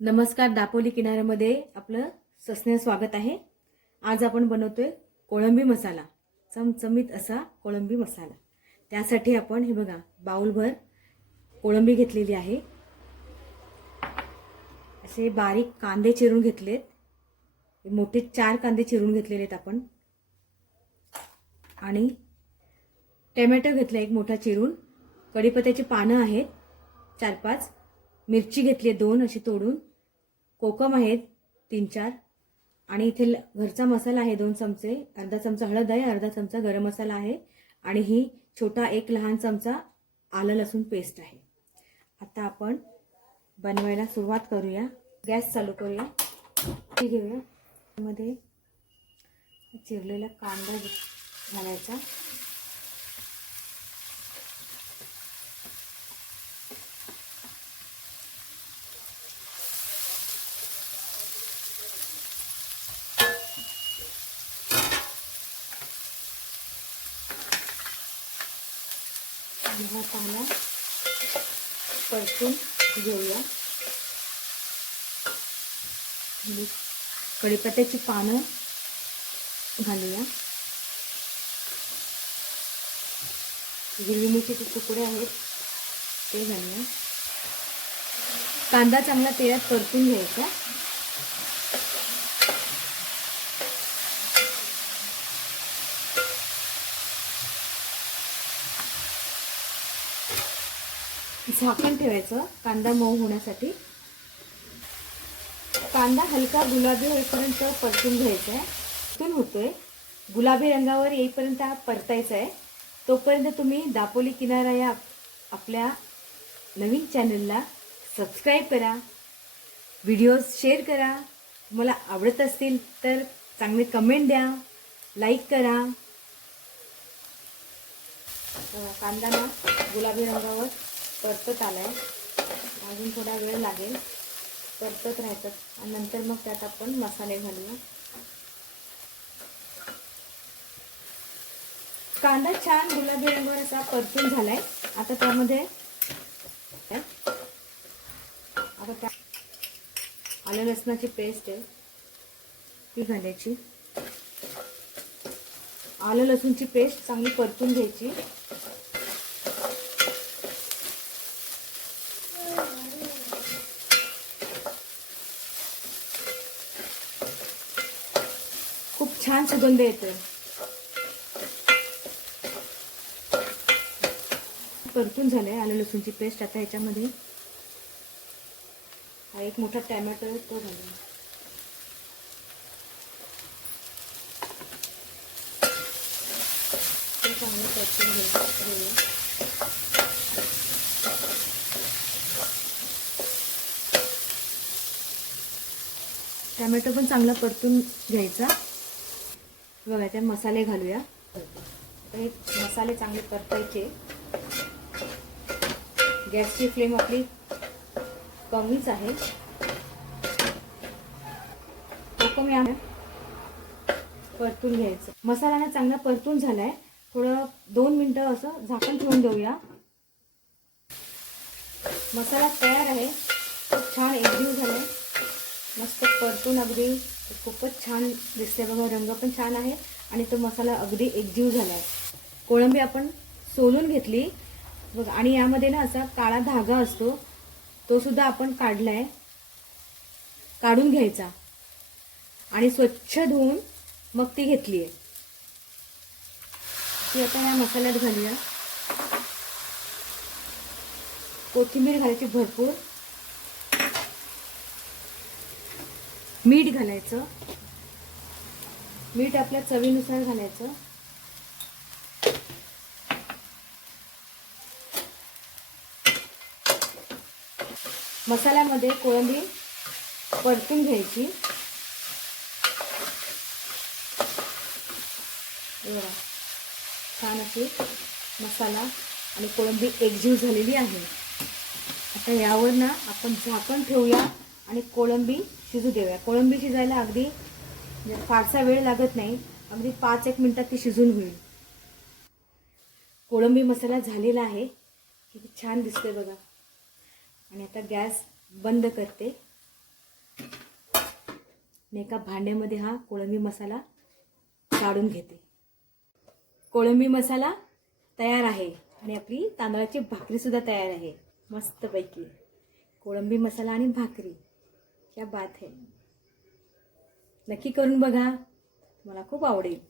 नमस्कार दापोली किनाऱ्यामध्ये आपलं सस्नेह स्वागत आहे. आज आपण बनवतोय कोळंबी मसाला चमचमीत असा कोळंबी मसाला. त्यासाठी आपण हे बघा बाऊलभर कोळंबी घेतलेली आहे. असे बारीक कांदे चिरून घेतलेत. मोठे चार कांदे चिरून घेतलेले आहेत आपण. आणि टमॅटो घेतला एक मोठा चिरून. कढीपत्त्याची पानं आहेत चार पाच. मिरची घेतली आहे दोन अशी तोडून. कोकम आहेत तीन चार. आणि इथे ल- घरचा मसाला आहे दोन चमचे. अर्धा चमचा हळद आहे अर्धा चमचा गरम मसाला आहे. आणि ही छोटा एक लहान चमचा आलं लसूण पेस्ट आहे. आता आपण बनवायला सुरुवात करूया. गॅस चालू करूया. ती घेऊया. मध्ये चिरलेला कांदा घालायचा. आणि हा परतून घेऊया. आणि कढीपत्त्याची पानं घालूया. हिरवी मिरचीचे तुकडे आहेत ते घालूया. कांदा चांगला तेलात परतून घ्यायचा. झाकण ठेवायचं कांदा मऊ होण्यासाठी. कांदा हलका गुलाबी होईपर्यंत परतून घ्यायचा आहे. परतून होतोय. गुलाबी रंगावर येईपर्यंत हा परतायचा आहे. तोपर्यंत तुम्ही दापोली किनारा या आपल्या नवीन चॅनलला सबस्क्राईब करा. व्हिडिओज शेअर करा. तुम्हाला आवडत असतील तर चांगले कमेंट द्या. लाईक करा. कांदा ना गुलाबी रंगावर परतत आलाय. अजून थोडा वेळ लागेल. परतत राहायचं आणि नंतर मग त्यात आपण मसाले घालूया. कांदा छान गुलाबी रंगावर असा परतून आहे आता त्यामध्ये आता त्या आलं लसणाची पेस्ट आहे. ती घालायची. आलं लसूणची पेस्ट चांगली परतून घ्यायची. छान सुगंध येतो परतून झालंय आलं लसूणची पेस्ट आता ह्याच्यामध्ये. हा एक मोठा टॅमॅटो आहे तो घालूया ते चांगलं परतून घ्यायचं टॅमॅटो पण चांगला परतून घ्यायचा. बघा त्या मसाले घालूया. हे मसाले चांगले परतायचे. गॅसची फ्लेम आपली कमीच आहे. तो कमी आहे. परतून घ्यायचं. मसाला ना चांगला परतून झालाय. थोडं दोन मिनटं असं झाकण ठेवून देऊया. मसाला तयार आहे. खूप छान एकजीव झालाय मस्त परतून अगदी खूपच छान दिसते बघा रंग पण छान आहे आणि तो मसाला अगदी एकजीव झाला आहे कोळंबी आपण सोलून घेतली. बघा आणि यामध्ये ना असा काळा धागा असतो तो सुद्धा आपण काढला आहे काढून घ्यायचा. आणि स्वच्छ धुवून मग ती घेतली आहे ती आता या मसाल्यात घालूया. कोथिंबीर घालायची भरपूर. मीठ घालायचं. मीठ आपल्या चवीनुसार घालायचं. मसाल्यामध्ये कोळंबी परतून घ्यायची. छान अशी मसाला आणि कोळंबी एकजीव झालेली आहे. आता यावर ना आपण झाकण ठेवूया. आणि कोळंबी शिजू देऊया. कोळंबी शिजायला अगदी म्हणजे फारसा वेळ लागत नाही. अगदी पाच एक मिनटात ती शिजून होईल. कोळंबी मसाला झालेला आहे. किती छान दिसते बघा. आणि आता गॅस बंद करते. आणि एका भांड्यामध्ये हा कोळंबी मसाला काढून घेते. कोळंबी मसाला तयार आहे. आणि आपली तांदळाची भाकरीसुद्धा तयार आहे. मस्तपैकी. कोळंबी मसाला आणि भाकरी. क्या बात आहे नक्की करून बघा. मला खूप आवडेल.